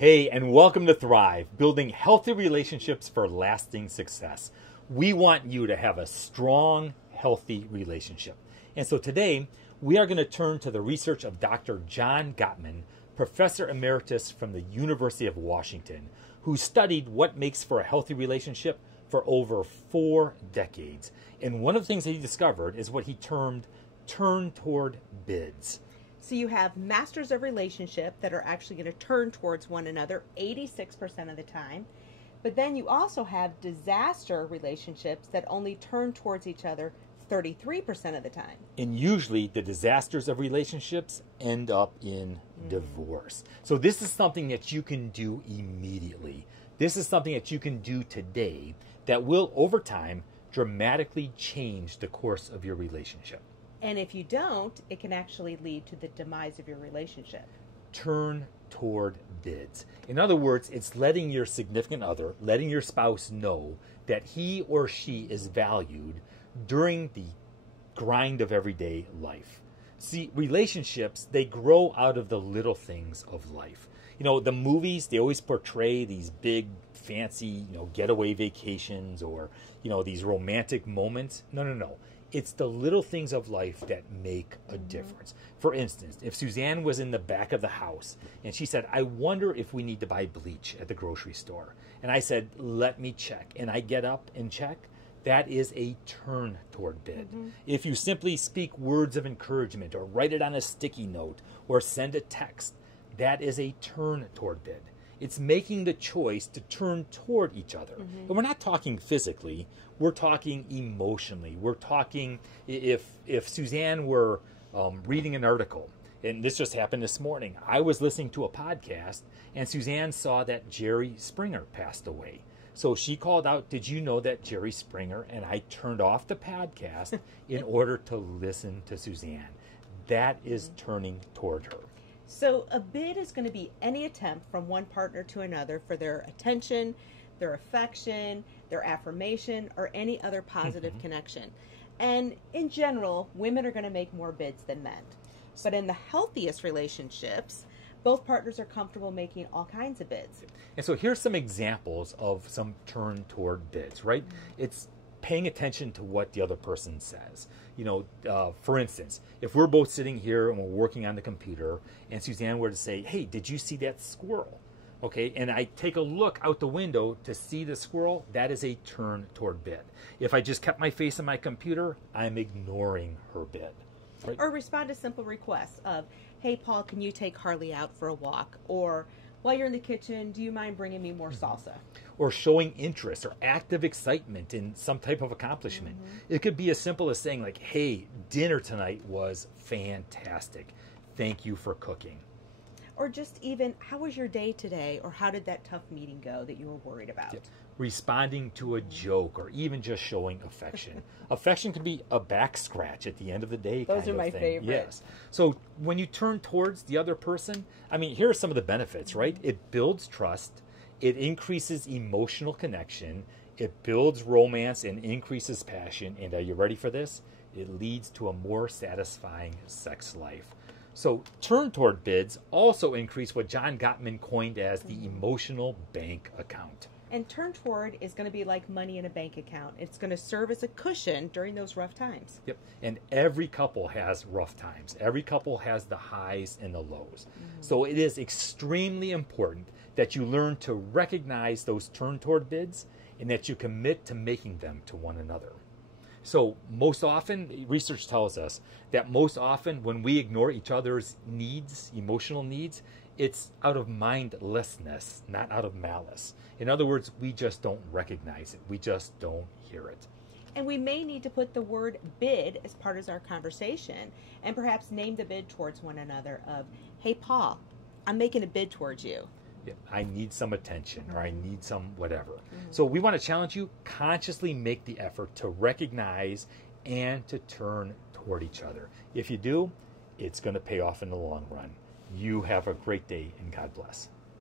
Hey, and welcome to Thrive, building healthy relationships for lasting success. We want you to have a strong, healthy relationship. And so today, we are going to turn to the research of Dr. John Gottman, Professor Emeritus from the University of Washington, who studied what makes for a healthy relationship for over 4 decades. And one of the things that he discovered is what he termed turn toward bids. So you have masters of relationship that are actually going to turn towards one another 86% of the time. But then you also have disaster relationships that only turn towards each other 33% of the time. And usually the disasters of relationships end up in divorce. So this is something that you can do immediately. This is something that you can do today that will, over time, dramatically change the course of your relationship. And if you don't, it can actually lead to the demise of your relationship. Turn toward bids. In other words, it's letting your significant other, letting your spouse know that he or she is valued during the grind of everyday life. See, relationships, they grow out of the little things of life. You know, the movies, they always portray these big, fancy, getaway vacations or, these romantic moments. No. It's the little things of life that make a difference. For instance, if Suzanne was in the back of the house and she said, I wonder if we need to buy bleach at the grocery store. And I said, let me check. And I get up and check. That is a turn toward bid. If you simply speak words of encouragement or write it on a sticky note or send a text, that is a turn toward bid. It's making the choice to turn toward each other. And we're not talking physically. We're talking emotionally. We're talking if Suzanne were reading an article, and this just happened this morning. I was listening to a podcast, and Suzanne saw that Jerry Springer passed away. So she called out, did you know that Jerry Springer? And I turned off the podcast in order to listen to Suzanne. That is turning toward her. So a bid is going to be any attempt from one partner to another for their attention, their affection, their affirmation, or any other positive connection. And in general, women are going to make more bids than men. But in the healthiest relationships, both partners are comfortable making all kinds of bids. And so here's some examples of some turn toward bids, right? It's paying attention to what the other person says. For instance, if we're both sitting here and we're working on the computer and Suzanne were to say, hey, did you see that squirrel? Okay, and I take a look out the window to see the squirrel, that is a turn toward bid. If I just kept my face on my computer, I'm ignoring her bid. Right? Or respond to simple requests of, hey, Paul, can you take Harley out for a walk? Or while you're in the kitchen, do you mind bringing me more salsa? Or showing interest or active excitement in some type of accomplishment. It could be as simple as saying like, hey, dinner tonight was fantastic. Thank you for cooking. Or just even, how was your day today? Or how did that tough meeting go that you were worried about? Yep. Responding to a joke or even just showing affection. Affection can be a back scratch at the end of the day. Those are my favorite. Yes. So when you turn towards the other person, here are some of the benefits, right? It builds trust. It increases emotional connection. It builds romance and increases passion. And are you ready for this? It leads to a more satisfying sex life. So turn toward bids also increase what John Gottman coined as the emotional bank account. And turn toward is going to be like money in a bank account. It's going to serve as a cushion during those rough times. Yep. And every couple has rough times. Every couple has the highs and the lows. So it is extremely important that you learn to recognize those turn toward bids and that you commit to making them to one another. So most often, research tells us that most often when we ignore each other's needs, emotional needs, it's out of mindlessness, not out of malice. In other words, we just don't recognize it. We just don't hear it. And we may need to put the word bid as part of our conversation and perhaps name the bid towards one another of, hey, Paul, I'm making a bid towards you. Yeah, I need some attention or I need some whatever. So we want to challenge you, consciously make the effort to recognize and to turn toward each other. If you do, it's going to pay off in the long run. You have a great day and God bless.